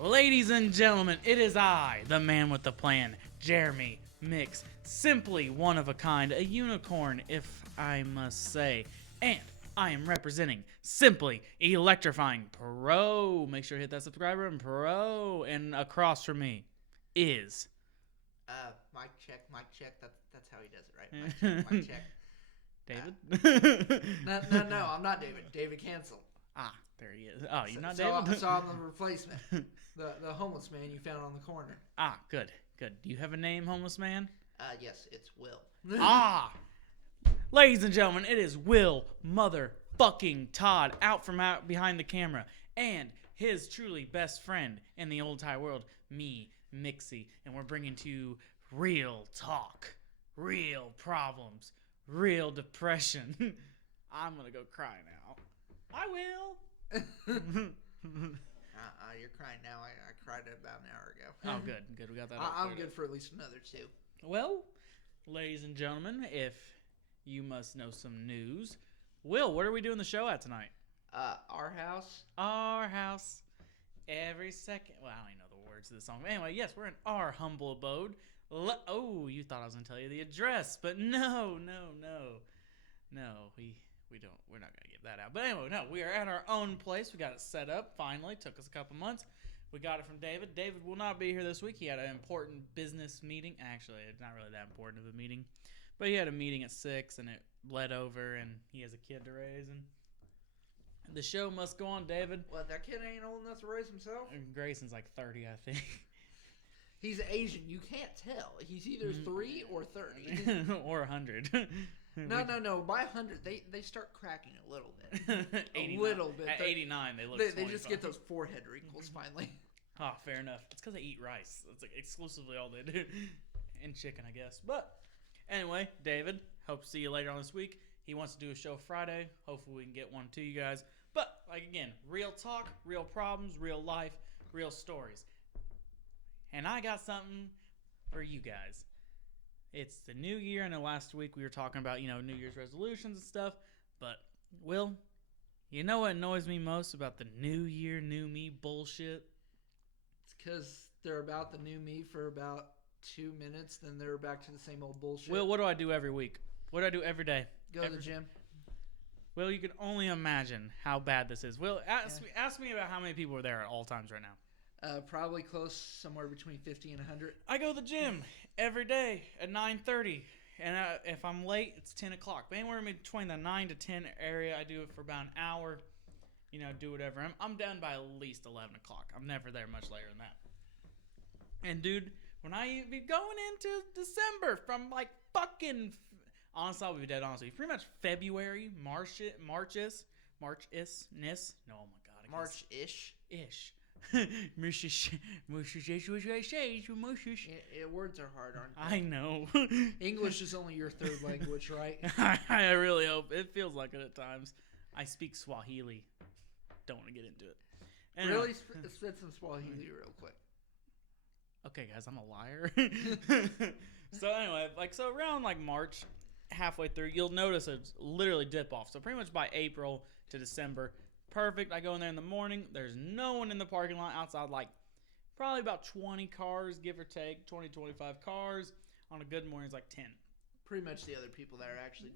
Ladies and gentlemen, it is I, the man with the plan, Jeremy Mix, simply one of a kind, a unicorn, if I must say, and I am representing Simply Electrifying Pro. Make sure to hit that subscribe button, Pro. And across from me is... Mic check. That's how he does it, right? Mic check. David? No, I'm not David. David Cancel. Ah, there he is. Oh, you're not so, David? So I'm the replacement. The homeless man you found on the corner. Ah, good. Do you have a name, homeless man? Yes, it's Will. Ladies and gentlemen, it is Will motherfucking Todd out behind the camera, and his truly best friend in the old entire world, me, Mixie, and we're bringing to you real talk, real problems, real depression. I'm gonna go cry now. I will. You're crying now. I cried about an hour ago. Oh, good. We got that. I'm good for at least another 2. Well, ladies and gentlemen, if you must know some news, Will, what are we doing the show at tonight? Our house. Our house. Every second. Well, I don't even know the words of the song. But anyway, yes, we're in our humble abode. You thought I was gonna tell you the address, but no. We don't. We're not gonna give that out. But anyway, no, we are at our own place. We got it set up. Finally, took us a couple months. We got it from David. David will not be here this week. He had an important business meeting. Actually, it's not really that important of a meeting, but he had a meeting at 6, and it bled over, and he has a kid to raise, and the show must go on. David. What? That kid ain't old enough to raise himself. Grayson's like 30, I think. He's Asian. You can't tell. He's either 3 or 30. Or 100. No. By 100, they start cracking a little bit. 89. A little bit. At 89, they look They just get those forehead wrinkles finally. Oh, fair enough. It's because they eat rice. That's like exclusively all they do. And chicken, I guess. But anyway, David, hope to see you later on this week. He wants to do a show Friday. Hopefully we can get one to you guys. But, like, again, real talk, real problems, real life, real stories. And I got something for you guys. It's the new year, and the last week we were talking about, New Year's resolutions and stuff. But, Will, you know what annoys me most about the new year, new me bullshit? It's because they're about the new me for about 2 minutes, then they're back to the same old bullshit. Will, what do I do every week? What do I do every day? Go to the gym. Will, you can only imagine how bad this is. Will, ask me about how many people are there at all times right now. Probably close, somewhere between 50 and 100. I go to the gym every day at 9:30, and if I'm late, it's 10 o'clock. But anywhere in between the 9 to 10 area, I do it for about an hour. Do whatever. I'm done by at least 11 o'clock. I'm never there much later than that. And dude, when I be going into December from like fucking, honestly, I'll be dead honest with you, pretty much February, March-ish. No, oh my god, March-ish. Words are hard, aren't they? I know. English is only your 3rd language, right? I really hope. It feels like it at times. I speak Swahili. Don't want to get into it. Anyway. Really? Spit some Swahili real quick. Okay, guys, I'm a liar. So anyway, so around March, halfway through, you'll notice it's literally dip off. So pretty much by April to December, perfect. I go in there in the morning. There's no one in the parking lot outside. Probably about 20 cars, give or take, 20, 25 cars. On a good morning, it's 10. Pretty much the other people that are actually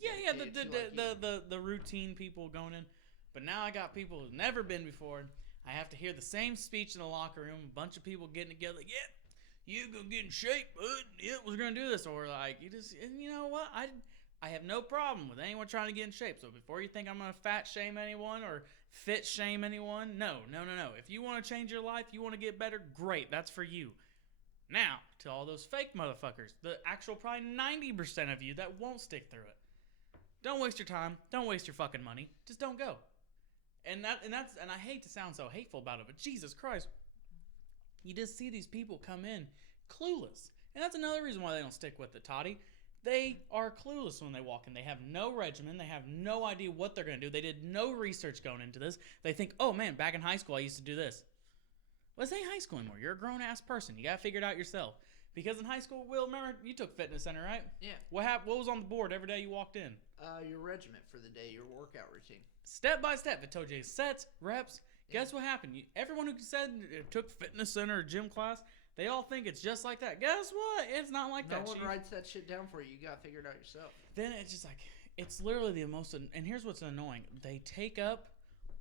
the routine people going in. But now I got people who've never been before. I have to hear the same speech in the locker room. A bunch of people getting together. Yeah, you go get in shape, bud. Yeah, we're gonna do this. Or you know what? I have no problem with anyone trying to get in shape. So before you think I'm gonna fat shame anyone or fit shame anyone, no. If you want to change your life, you want to get better, great. That's for you. Now, to all those fake motherfuckers, the actual probably 90% of you that won't stick through it. Don't waste your time. Don't waste your fucking money. Just don't go. And I hate to sound so hateful about it, but Jesus Christ, you just see these people come in clueless. And that's another reason why they don't stick with it, Toddy. They are clueless when they walk in. They have no regimen. They have no idea what they're going to do. They did no research going into this. They think, oh man, back in high school I used to do this. Well, this ain't high school anymore. You're a grown-ass person. You got to figure it out yourself. Because in high school, Will, remember, you took fitness center, right? Yeah. What was on the board every day you walked in? Your regimen for the day, your workout routine. Step by step. It told you sets, reps, Guess what happened? Everyone who said it took fitness center or gym class, they all think it's just like that. Guess what? It's not like that. No one writes that shit down for you. You got to figure it out yourself. Then it's just like, it's literally the most, and here's what's annoying. They take up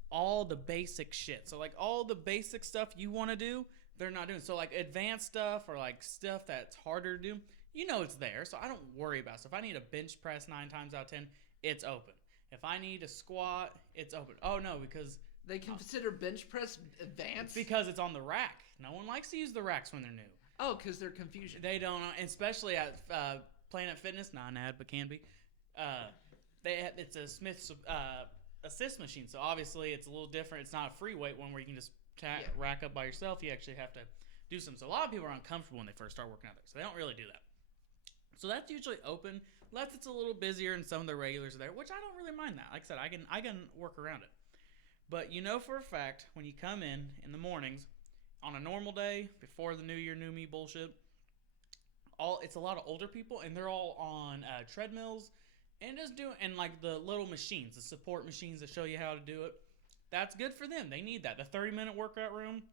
all the basic shit. So, like, all the basic stuff you want to do, they're not doing. So, like, advanced stuff or, like, stuff that's harder to do, it's there. So, I don't worry about it. So, if I need a bench press 9 times out of 10, it's open. If I need a squat, it's open. Oh, no, because... They consider bench press advanced? Because it's on the rack. No one likes to use the racks when they're new. Oh, because they're confusion. They don't, especially at Planet Fitness, not an ad, but can be. It's a Smith's assist machine, so obviously it's a little different. It's not a free weight one where you can just rack up by yourself. You actually have to do some. So a lot of people are uncomfortable when they first start working out there, so they don't really do that. So that's usually open, unless it's a little busier and some of the regulars are there, which I don't really mind that. Like I said, I can work around it. But for a fact, when you come in the mornings, on a normal day, before the New Year, New Me bullshit, it's a lot of older people, and they're all on treadmills, and just and like the little machines, the support machines that show you how to do it. That's good for them. They need that. The 30-minute workout room,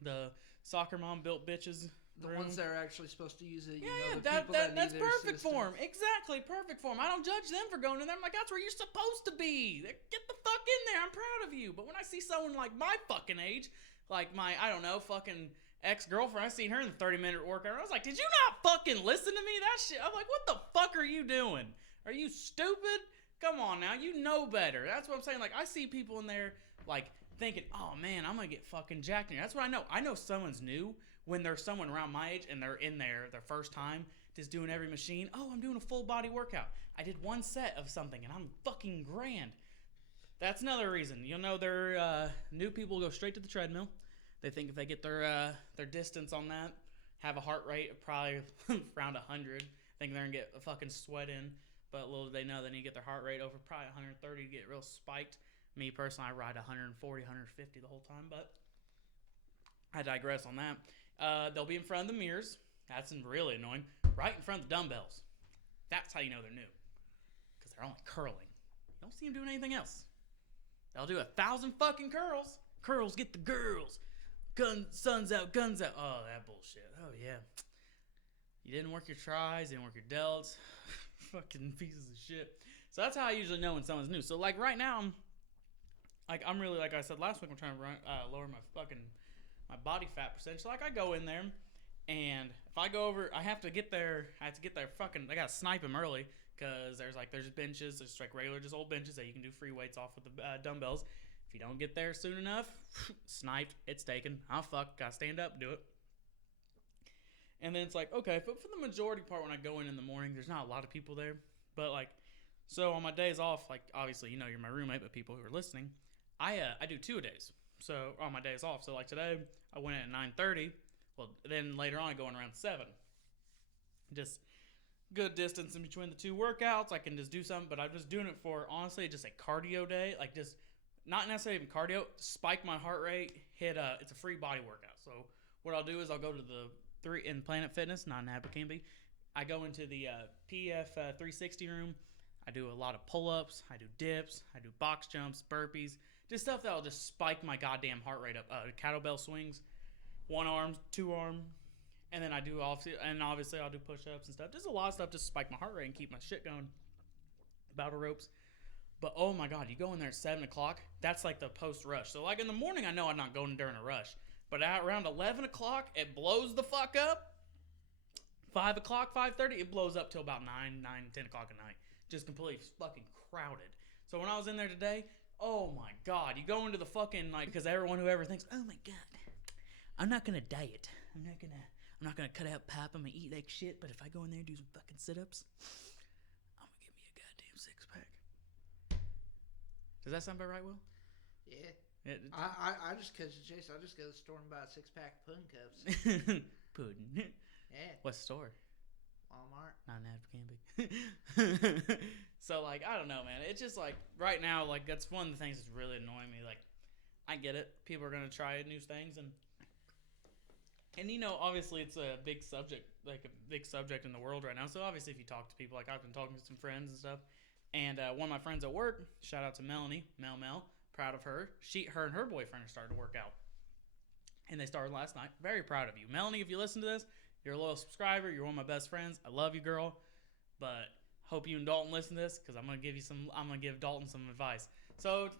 the soccer mom built bitches The ones that are actually supposed to use it. That's perfect for them. Exactly, perfect for them. I don't judge them for going in there. I'm like, that's where you're supposed to be. Get the fuck in there. I'm proud of you. But when I see someone like my fucking age, like my, I don't know, fucking ex-girlfriend, I seen her in the 30-minute workout. I was like, did you not fucking listen to me? That shit. I'm like, what the fuck are you doing? Are you stupid? Come on now. You know better. That's what I'm saying. Like, I see people in there, like, thinking, oh man, I'm gonna get fucking jacked in here. That's what I know. I know someone's new when there's someone around my age and they're in there their first time just doing every machine. Oh, I'm doing a full body workout. I did one set of something and I'm fucking grand. That's another reason. They're new people go straight to the treadmill. They think if they get their distance on that, have a heart rate of probably around 100, think they're gonna get a fucking sweat in. But little do they know they need to get their heart rate over probably 130 to get real spiked. Me personally, I ride 140, 150 the whole time, but I digress on that. They'll be in front of the mirrors. That's really annoying. Right in front of the dumbbells. That's how you know they're new. Because they're only curling. You don't see them doing anything else. They'll do 1,000 fucking curls. Curls get the girls. Sun's out, guns out. Oh, that bullshit. Oh, yeah. You didn't work your tries, didn't work your delts. Fucking pieces of shit. So that's how I usually know when someone's new. So, like, right now, I'm really, like I said last week, I'm trying to lower my body fat percentage. So, like, I go in there, and if I go over, I have to get there fucking, I gotta snipe them early, because there's benches, there's like regular, just old benches that you can do free weights off with the dumbbells. If you don't get there soon enough, sniped, it's taken. Oh, fuck, gotta stand up and do it. And then it's like, okay, but for the majority part when I go in the morning, there's not a lot of people there. But, like, so on my days off, like, obviously, you're my roommate, but people who are listening, I do 2-a-days. So on my days off. So, like, today, I went in at 9:30. Well, then later on, I go in around 7. Just good distance in between the two workouts. I can just do something, but I'm just doing it for, honestly, just a cardio day. Like, just not necessarily even cardio, spike my heart rate, it's a free body workout. So what I'll do is I'll go to the 3 in Planet Fitness, not an ad, but can be. I go into the Ep.3 room. I do a lot of pull-ups. I do dips. I do box jumps, burpees, just stuff that'll just spike my goddamn heart rate up. Kettlebell swings, 1 arm, 2 arm, and then obviously I'll do push-ups and stuff. Just a lot of stuff just spike my heart rate and keep my shit going. Battle ropes. But oh my god, you go in there at 7 o'clock. That's like the post-rush. So like in the morning, I know I'm not going during a rush. But at around 11 o'clock, it blows the fuck up. 5 o'clock, 5:30, it blows up till about 10 o'clock at night. Just completely fucking crowded. So when I was in there today, oh my god, you go into the fucking, like, because everyone who ever thinks, oh my god, I'm not going to diet. I'm not gonna cut out pap. I'm going to eat like shit. But if I go in there and do some fucking sit-ups, I'm going to give me a goddamn 6-pack. Does that sound about right, Will? Yeah. I just catch the chase. I just go to the store and buy a 6-pack of pudding cups. Pudding. Yeah. What store? Walmart. Not an ad for Canby. So, like, I don't know, man. It's just, like, right now, like, that's one of the things that's really annoying me. Like, I get it. People are going to try new things. And obviously it's a big subject, in the world right now. So, obviously, if you talk to people, like, I've been talking to some friends and stuff. And one of my friends at work, shout out to Melanie, Mel, proud of her. Her and her boyfriend are starting to work out. And they started last night. Very proud of you. Melanie, if you listen to this, you're a loyal subscriber. You're one of my best friends. I love you, girl. But hope you and Dalton listen to this because I'm going to give Dalton some advice. So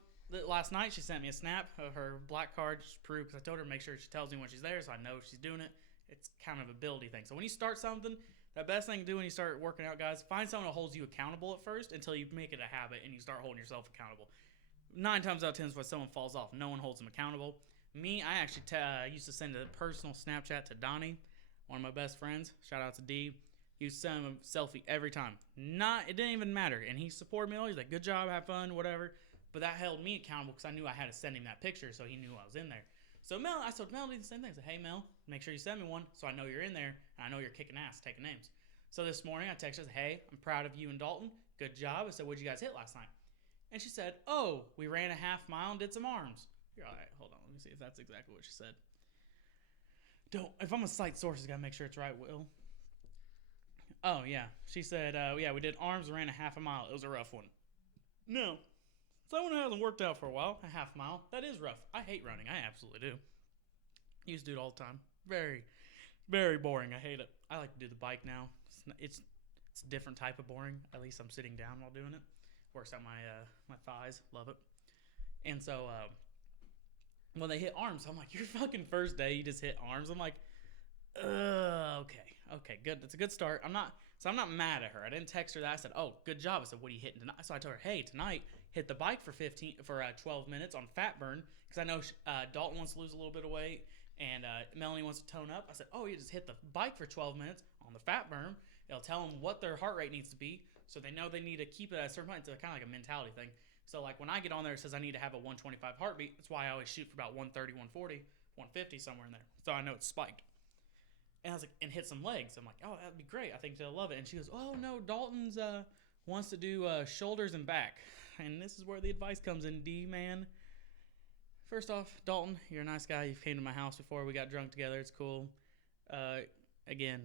last night she sent me a snap of her black card just to prove, because I told her to make sure she tells me when she's there so I know if she's doing it. It's kind of an ability thing. So when you start something, the best thing to do when you start working out, guys, find someone who holds you accountable at first until you make it a habit and you start holding yourself accountable. 9 times out of 10 is when someone falls off. No one holds them accountable. Me, I actually used to send a personal Snapchat to Donnie, one of my best friends. Shout out to D. He used to send him a selfie every time. It didn't even matter. And he supported me all. He's like, good job, have fun, whatever. But that held me accountable because I knew I had to send him that picture so he knew I was in there. So I told Mel, do the same thing. I said, hey, Mel, make sure you send me one so I know you're in there and I know you're kicking ass, taking names. So this morning I texted her, hey, I'm proud of you and Dalton. Good job. I said, what'd you guys hit last night? And she said, oh, we ran a half mile and did some arms. You're all right, hold on. Let me see if that's exactly what she said. If I'm a cite sources, gotta make sure it's right, Will. Oh, yeah. She said, yeah, we did arms, ran a half a mile. It was a rough one. No. Someone who hasn't worked out for a while, a half mile, that is rough. I hate running. I absolutely do. Used to do it all the time. Very, very boring. I hate it. I like to do the bike now. It's a different type of boring. At least I'm sitting down while doing it. Works out my thighs. Love it. And so when they hit arms, I'm like, your fucking first day, you just hit arms. I'm like, okay, good. That's a good start. I'm not mad at her. I didn't text her that. I said, oh, good job. I said, what are you hitting tonight? So I told her, hey, tonight, hit the bike for 12 minutes on fat burn, because I know Dalton wants to lose a little bit of weight and Melanie wants to tone up. I said, oh, you just hit the bike for 12 minutes on the fat burn. It'll tell them what their heart rate needs to be, so they know they need to keep it at a certain point. It's kind of like a mentality thing. So like when I get on there, it says I need to have a 125 heartbeat. That's why I always shoot for about 130, 140, 150, somewhere in there. So I know it's spiked. And I was like, and hit some legs. I'm like, oh, that'd be great. I think they'll love it. And she goes, oh no, Dalton's wants to do shoulders and back. And this is where the advice comes in, D man. First off, Dalton, you're a nice guy. You've came to my house before. We got drunk together. It's cool. Again,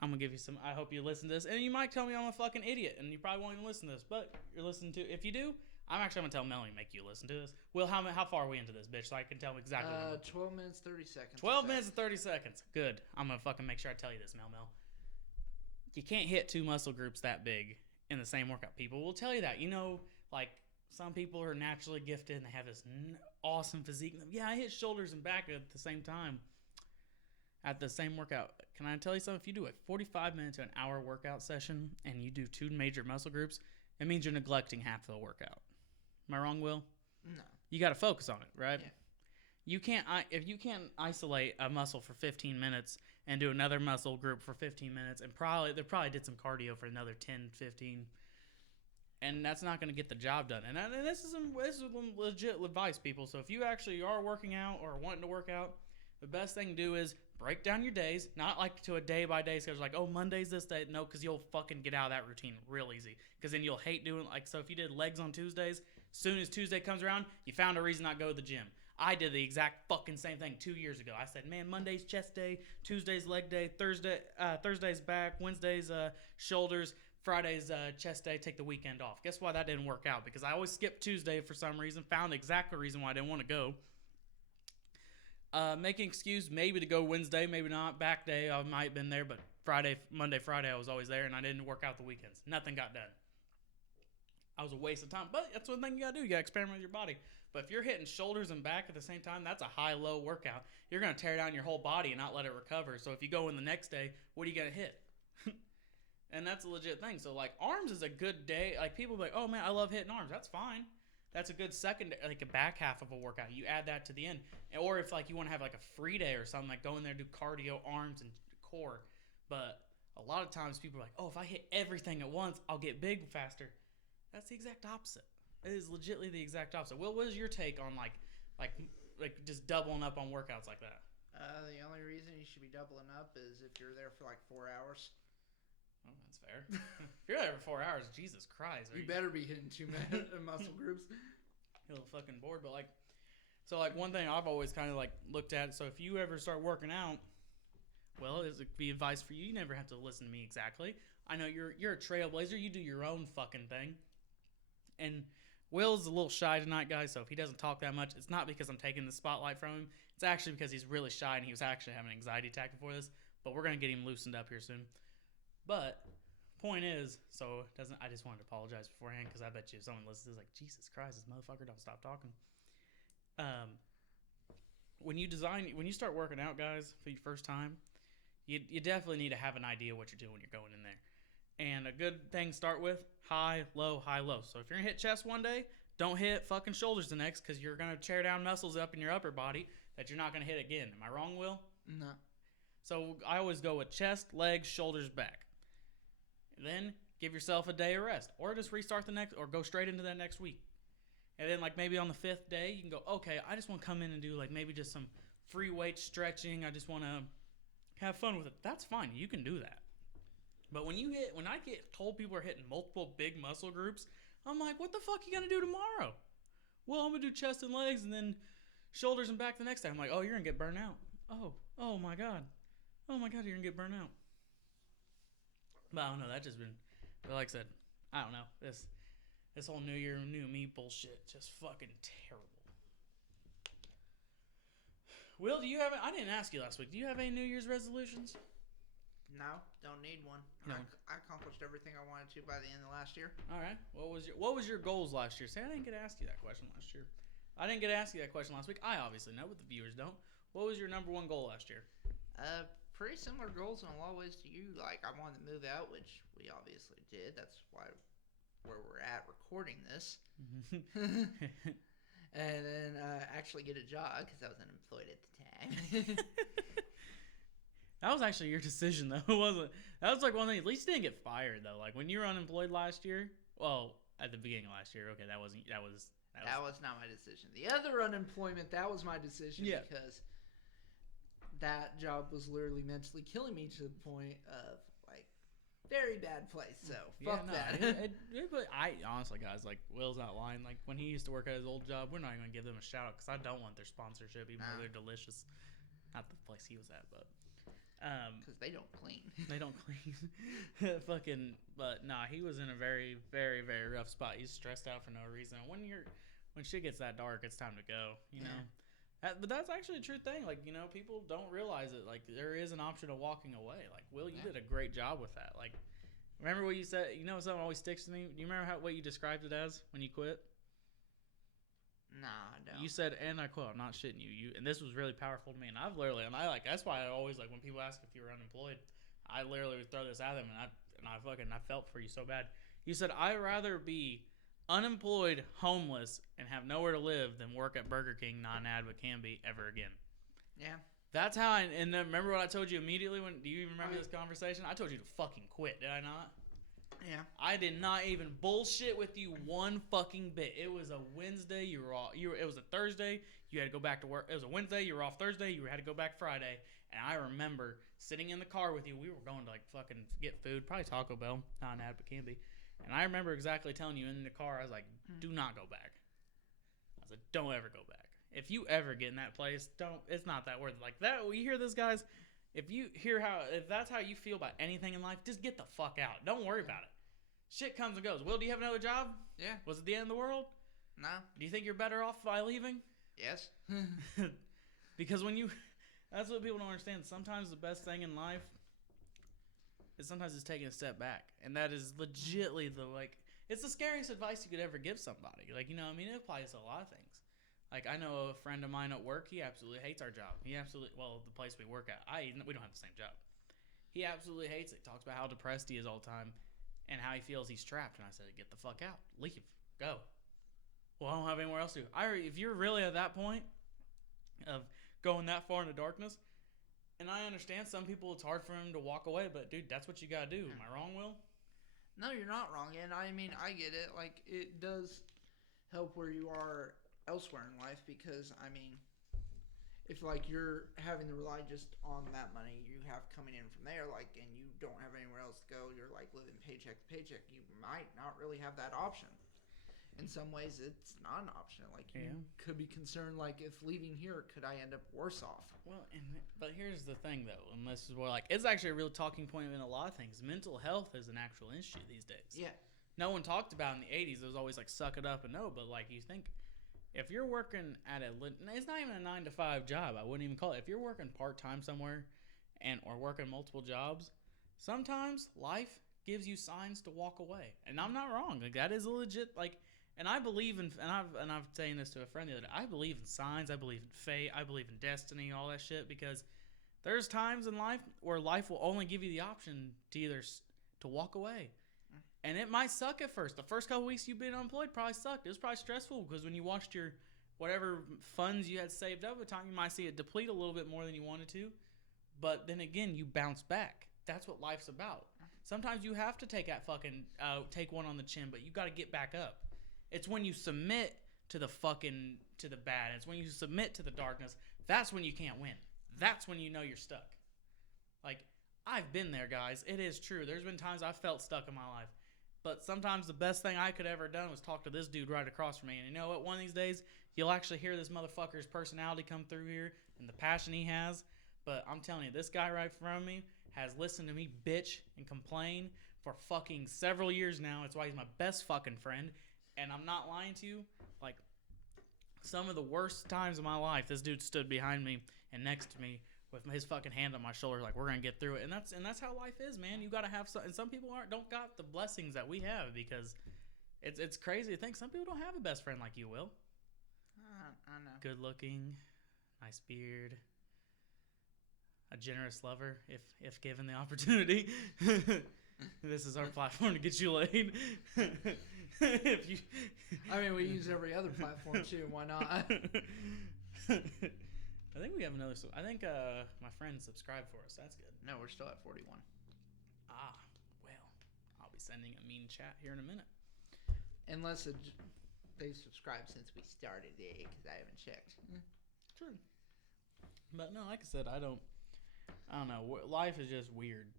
I'm gonna give you some. I hope you listen to this, and you might tell me I'm a fucking idiot, and you probably won't even listen to this. But you're listening to. If you do, I'm actually gonna tell Melanie make you listen to this. Will, how far are we into this, bitch? So I can tell exactly. 12 minutes 30 seconds. 12 minutes and 30 seconds. Good. I'm gonna fucking make sure I tell you this, Mel. You can't hit 2 muscle groups that big in the same workout. People will tell you that. You know, like some people are naturally gifted and they have this awesome physique. Yeah, I hit shoulders and back at the same time. At the same workout. Can I tell you something? If you do a 45 minute to an hour workout session and you do 2 major muscle groups, it means you're neglecting half of the workout. Am I wrong, Will? No. You got to focus on it, right? Yeah. If you can't isolate a muscle for 15 minutes and do another muscle group for 15 minutes, and they probably did some cardio for another 10, 15, and that's not going to get the job done. And this is some legit advice, people. So if you actually are working out or wanting to work out, the best thing to do is break down your days, not like to a day-by-day schedule, like, oh, Monday's this day. No, because you'll fucking get out of that routine real easy. Because then you'll hate doing, like, so if you did legs on Tuesdays, as soon as Tuesday comes around, you found a reason not to go to the gym. I did the exact fucking same thing 2 years ago. I said, man, Monday's chest day, Tuesday's leg day, Thursday's back, Wednesday's shoulders, Friday's chest day, take the weekend off. Guess why that didn't work out? Because I always skipped Tuesday for some reason, found the exact reason why I didn't want to go. Making excuse maybe to go Wednesday, maybe not. Back day, I might have been there, but Monday, Friday, I was always there, and I didn't work out the weekends. Nothing got done. I was a waste of time, but that's one thing you gotta do. You gotta experiment with your body. But if you're hitting shoulders and back at the same time, that's a high-low workout. You're gonna tear down your whole body and not let it recover. So if you go in the next day, what are you gonna hit? And that's a legit thing. So like arms is a good day. Like people be like, oh man, I love hitting arms. That's fine. That's a good second, like a back half of a workout. You add that to the end. Or if like you want to have like a free day or something, like go in there, do cardio, arms, and core. But a lot of times people are like, oh, if I hit everything at once, I'll get big faster. That's the exact opposite. It is legitimately the exact opposite. Will, what is your take on like just doubling up on workouts like that? The only reason you should be doubling up is if you're there for like 4 hours. Oh, that's fair. If you're there for 4 hours, Jesus Christ. You better be hitting 2 muscle groups. You're a little fucking bored, but like, so like one thing I've always kind of like looked at. So if you ever start working out, well, it would be advice for you. You never have to listen to me exactly. I know you're a trailblazer. You do your own fucking thing. And Will's a little shy tonight, guys, so if he doesn't talk that much, it's not because I'm taking the spotlight from him. It's actually because he's really shy and he was actually having an anxiety attack before this. But we're going to get him loosened up here soon. But point is, so it doesn't. I just wanted to apologize beforehand because I bet you if someone listens to this, like, Jesus Christ, this motherfucker don't stop talking. When you start working out, guys, for your first time, you definitely need to have an idea what you're doing when you're going in there. And a good thing to start with, high, low, high, low. So if you're going to hit chest one day, don't hit fucking shoulders the next because you're going to tear down muscles up in your upper body that you're not going to hit again. Am I wrong, Will? No. So I always go with chest, legs, shoulders, back. Then give yourself a day of rest. Or just restart the next, or go straight into that next week. And then like maybe on the 5th day, you can go, okay, I just want to come in and do like maybe just some free weight stretching. I just want to have fun with it. That's fine. You can do that. But when I get told people are hitting multiple big muscle groups, I'm like, what the fuck you gonna do tomorrow? Well, I'm gonna do chest and legs and then shoulders and back the next day. I'm like, oh, you're gonna get burned out. Oh my god, you're gonna get burned out. But I don't know. That just been, but like I said, I don't know. This whole New Year, new me bullshit, just fucking terrible. Will, do you have? I didn't ask you last week. Do you have any New Year's resolutions? No, don't need one. No. I accomplished everything I wanted to by the end of last year. All right. What was your goals last year? Say, I didn't get to ask you that question last year. I didn't get to ask you that question last week. I obviously know, but the viewers don't. What was your number one goal last year? Pretty similar goals in a lot of ways to you. Like, I wanted to move out, which we obviously did. That's why where we're at recording this. And then actually get a job because I was unemployed at the time. That was actually your decision, though, wasn't it? That was like one thing. At least you didn't get fired, though. Like when you were unemployed last year. Well, at the beginning of last year. Okay, that was not my decision. The other unemployment, that was my decision because that job was literally mentally killing me to the point of like very bad place. So fuck that. But I honestly, guys, like Will's not lying. Like when he used to work at his old job, we're not even gonna give them a shout out because I don't want their sponsorship, even though they're delicious. Not the place he was at, but. Because they don't clean. They don't clean. But nah, he was in a very, very, very rough spot. He's stressed out for no reason. When shit gets that dark, it's time to go. You know. But that's actually a true thing. Like people don't realize it. Like there is an option of walking away. Like Will, you did a great job with that. Like, remember what you said? Something always sticks to me. Do you remember what you described it as when you quit? Nah, I don't. You said, and I quote, I'm not shitting you. And this was really powerful to me. And I've literally, that's why I always like when people ask if you were unemployed, I literally would throw this at them, and I felt for you so bad. You said, I'd rather be unemployed, homeless, and have nowhere to live than work at Burger King, non-ad, but can be ever again. Yeah. That's how and then remember what I told you immediately do you even remember this conversation? I told you to fucking quit, did I not? Yeah. I did not even bullshit with you one fucking bit. It was a Wednesday. It was a Thursday. You had to go back to work. It was a Wednesday. You were off Thursday. You had to go back Friday. And I remember sitting in the car with you. We were going to like fucking get food, probably Taco Bell, not an ad, but can be. And I remember exactly telling you in the car. I was like, "Do not go back." I was like, "Don't ever go back. If you ever get in that place, don't. It's not that worth it." Like that. You hear this, guys? If that's how you feel about anything in life, just get the fuck out. Don't worry about it. Shit comes and goes. Will, do you have another job? Yeah. Was it the end of the world? No. Do you think you're better off by leaving? Yes. Because that's what people don't understand. Sometimes the best thing in life is sometimes it's taking a step back. And that is legitly it's the scariest advice you could ever give somebody. Like, it applies to a lot of things. Like, I know a friend of mine at work, he absolutely hates our job. The place we work at. We don't have the same job. He absolutely hates it. He talks about how depressed he is all the time and how he feels he's trapped. And I said, get the fuck out. Leave. Go. Well, I don't have anywhere else to. If you're really at that point of going that far into darkness, and I understand some people, it's hard for them to walk away, but dude, that's what you gotta do. Am I wrong, Will? No, you're not wrong. And I mean, I get it. Like, it does help where you are elsewhere in life because, I mean, if like you're having to rely just on that money you have coming in from there, like, and you don't have anywhere else to go, you're like living paycheck to paycheck, you might not really have that option. In some ways, it's not an option. Like, you could be concerned, like, if leaving here, could I end up worse off? Well, but here's the thing, though, and this is where, like, it's actually a real talking point in a lot of things. Mental health is an actual issue these days. Yeah. no one talked about in the 80s. It was always like suck it up and no, but like you think if you're working at it's not even a 9 to 5 job. I wouldn't even call it. If you're working part-time somewhere or working multiple jobs, sometimes life gives you signs to walk away. And I'm not wrong. Like that is a legit like and I believe in and I'm saying this to a friend the other day. I believe in signs, I believe in fate, I believe in destiny, all that shit because there's times in life where life will only give you the option to either to walk away. And it might suck at first. The first couple weeks you've been unemployed probably sucked. It was probably stressful because when you watched your whatever funds you had saved up at the time, you might see it deplete a little bit more than you wanted to. But then again, you bounce back. That's what life's about. Sometimes you have to take that fucking take one on the chin, but you got to get back up. It's when you submit to the bad. It's when you submit to the darkness. That's when you can't win. That's when you know you're stuck. Like I've been there, guys. It is true. There's been times I felt stuck in my life. But sometimes the best thing I could ever done was talk to this dude right across from me. And you know what? One of these days, you'll actually hear this motherfucker's personality come through here and the passion he has. But I'm telling you, this guy right in front of me has listened to me bitch and complain for fucking several years now. It's why he's my best fucking friend. And I'm not lying to you. Like, some of the worst times of my life, this dude stood behind me and next to me with his fucking hand on my shoulder, like we're gonna get through it, and that's how life is, man. You gotta have some, and some people don't got the blessings that we have because it's crazy to think some people don't have a best friend like you, Will. I know. Good looking, nice beard, a generous lover if given the opportunity. This is our platform to get you laid. If you, I mean, we use every other platform too. Why not? I think we have another. I think my friend subscribed for us. That's good. No, we're still at 41. Ah, well, I'll be sending a mean chat here in a minute. Unless they subscribed since we started it, because I haven't checked. True. But no, like I said, I don't know. Life is just weird.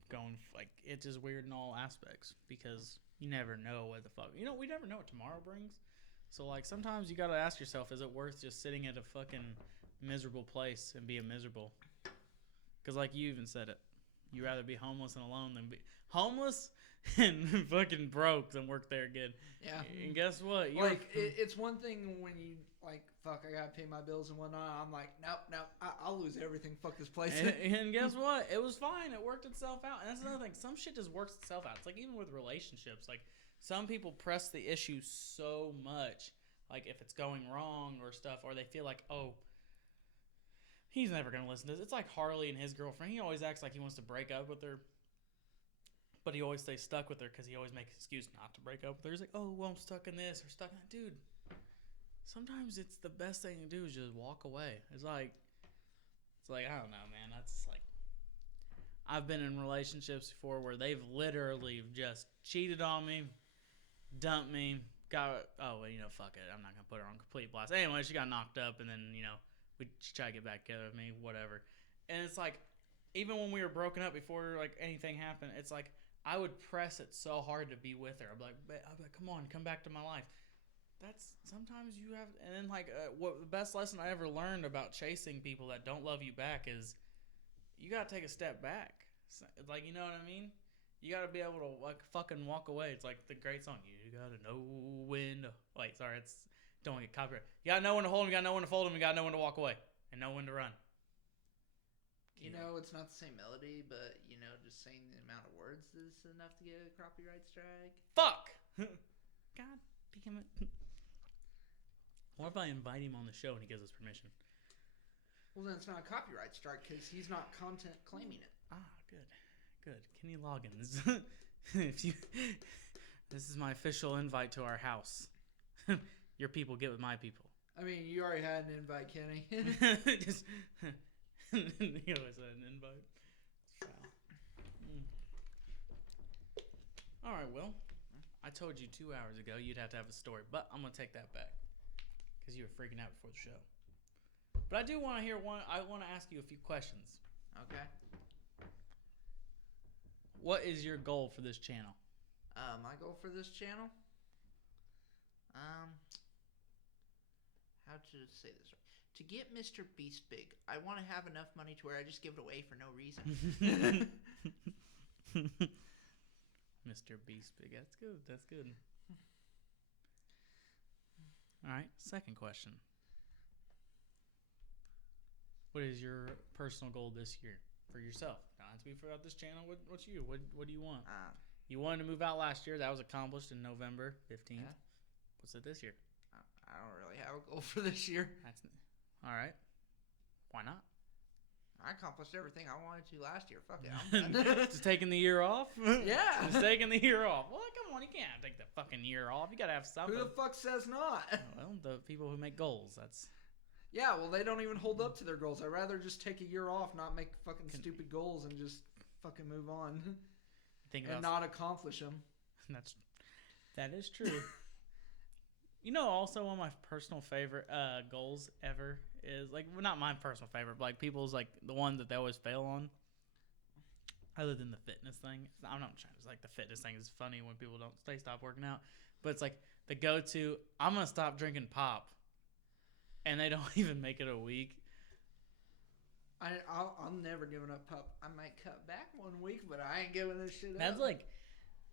It's just weird in all aspects because you never know what the fuck. You know, we never know what tomorrow brings. So like sometimes you gotta ask yourself, is it worth just sitting at a fucking miserable place and being miserable? Because like you even said it, you'd rather be homeless and alone than be homeless and fucking broke than work there again. Yeah. And guess what? It's one thing when you like, fuck, I gotta pay my bills and whatnot. I'm like, nope, I'll lose everything. Fuck this place. And guess what? It was fine. It worked itself out. And that's another thing. Some shit just works itself out. It's like even with relationships. Like some people press the issue so much, like if it's going wrong or stuff, or they feel like, oh, he's never going to listen to this. It's like Harley and his girlfriend. He always acts like he wants to break up with her, but he always stays stuck with her because he always makes an excuse not to break up with her. He's like, oh, well, I'm stuck in this or stuck in that. Dude, sometimes it's the best thing to do is just walk away. It's like, I don't know, man. That's like, I've been in relationships before where they've literally just cheated on me, dumped me, fuck it. I'm not going to put her on complete blast. Anyway, she got knocked up and then, she tried to get back together with me, whatever. And it's like, even when we were broken up before like anything happened, it's like I would press it so hard to be with her. I'd be like, come on, come back to my life. That's sometimes you have, and then like what the best lesson I ever learned about chasing people that don't love you back is you gotta take a step back. It's like, you know what I mean? You gotta be able to like fucking walk away. It's like the great song. You gotta know when to. Wait, sorry, don't get copyright. You gotta know when to hold them. You gotta know when to fold them. You gotta know when to walk away and know when to run. You know, it's not the same melody, but just saying the amount of words is enough to get a copyright strike. Fuck. God damn it. What if I invite him on the show and he gives us permission? Well, then it's not a copyright strike because he's not content claiming it. Ah, good. Kenny Loggins. This is my official invite to our house. Your people get with my people. I mean, you already had an invite, Kenny. Just, he always had an invite. All right, Will. I told you 2 hours ago you'd have to have a story, but I'm gonna take that back because you were freaking out before the show. But I do want to hear one. I want to ask you a few questions. Okay. What is your goal for this channel? My goal for this channel? How to say this right? To get Mr. Beast big, I want to have enough money to where I just give it away for no reason. Mr. Beast big. That's good. All right. Second question. What is your personal goal this year for yourself? Not to be throughout this channel. What's you? What do you want? You wanted to move out last year. That was accomplished in November 15th. Yeah. What's it this year? I don't really have a goal for this year. That's all right. Why not? I accomplished everything I wanted to last year. Fuck it, I'm done. Just taking the year off? Yeah. Just taking the year off. Well, come on, you can't take the fucking year off. You gotta have something. Who the fuck says not? Well, the people who make goals. That's. Yeah, well, they don't even hold up to their goals. I'd rather just take a year off, not make fucking stupid goals, and just fucking move on. And not accomplish them. That is true. You know, also one of my personal favorite goals ever is, like, well, not my personal favorite, but like people's, like, the one that they always fail on. Other than the fitness thing. I'm not trying to, like, the fitness thing is funny when people stop working out. But it's like the go-to, I'm going to stop drinking pop. And they don't even make it a week. I'm never giving up pop. I might cut back 1 week, but I ain't giving this shit up. That's like,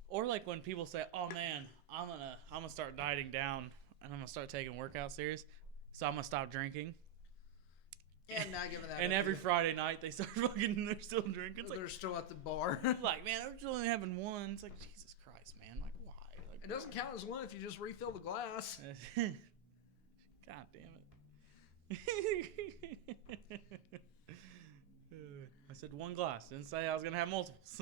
or like when people say, "Oh man, I'm gonna start dieting down and I'm gonna start taking workout serious, so I'm gonna stop drinking." And not giving that. And every Friday night they start fucking. They're still drinking. It's they're like, still at the bar. Like, man, I'm still only having one. It's like, Jesus Christ, man. Like, why? Like, it doesn't count as one if you just refill the glass. God damn it. I said one glass. Didn't say I was gonna have multiples.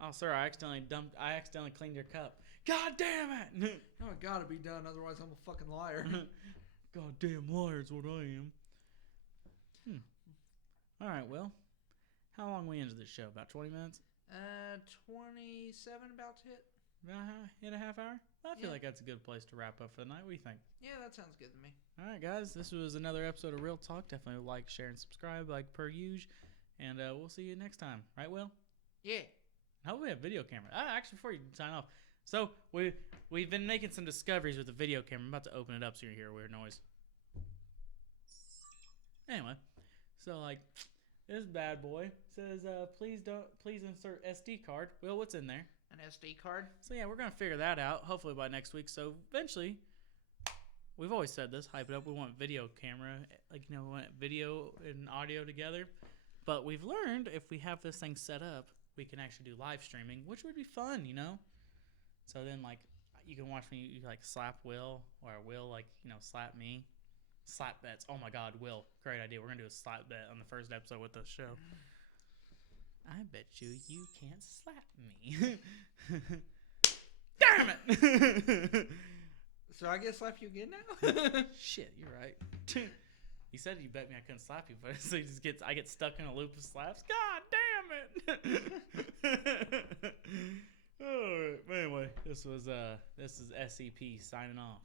Oh, sir, I accidentally cleaned your cup. God damn it! No, it gotta be done, otherwise I'm a fucking liar. Goddamn liar is what I am. All right, well, how long we into this show? About 20 minutes? 27 about to hit. Hit a half hour? I feel like that's a good place to wrap up for the night. What do you think? Yeah, that sounds good to me. All right, guys. This was another episode of Real Talk. Definitely like, share, and subscribe like per usual. And we'll see you next time. Right, Will? Yeah. I hope we have video camera. Actually, before you sign off. So, we've been making some discoveries with the video camera. I'm about to open it up so you hear a weird noise. Anyway. So, like, this bad boy says, please insert SD card. Will, what's in there? An SD card. So yeah, we're gonna figure that out hopefully by next week. So eventually, we've always said this, hype it up. We want video camera, like, we want video and audio together. But we've learned if we have this thing set up, we can actually do live streaming, which would be fun, So then, like, you can watch me, you like slap Will, or Will, like, slap me. Slap bets. Oh my God, Will, great idea. We're gonna do a slap bet on the first episode with the show. I bet you can't slap me. Damn it! So I get slap you again now? Shit, you're right. You said you bet me I couldn't slap you, but so I get stuck in a loop of slaps. God damn it! All right. Anyway, this is SCP signing off.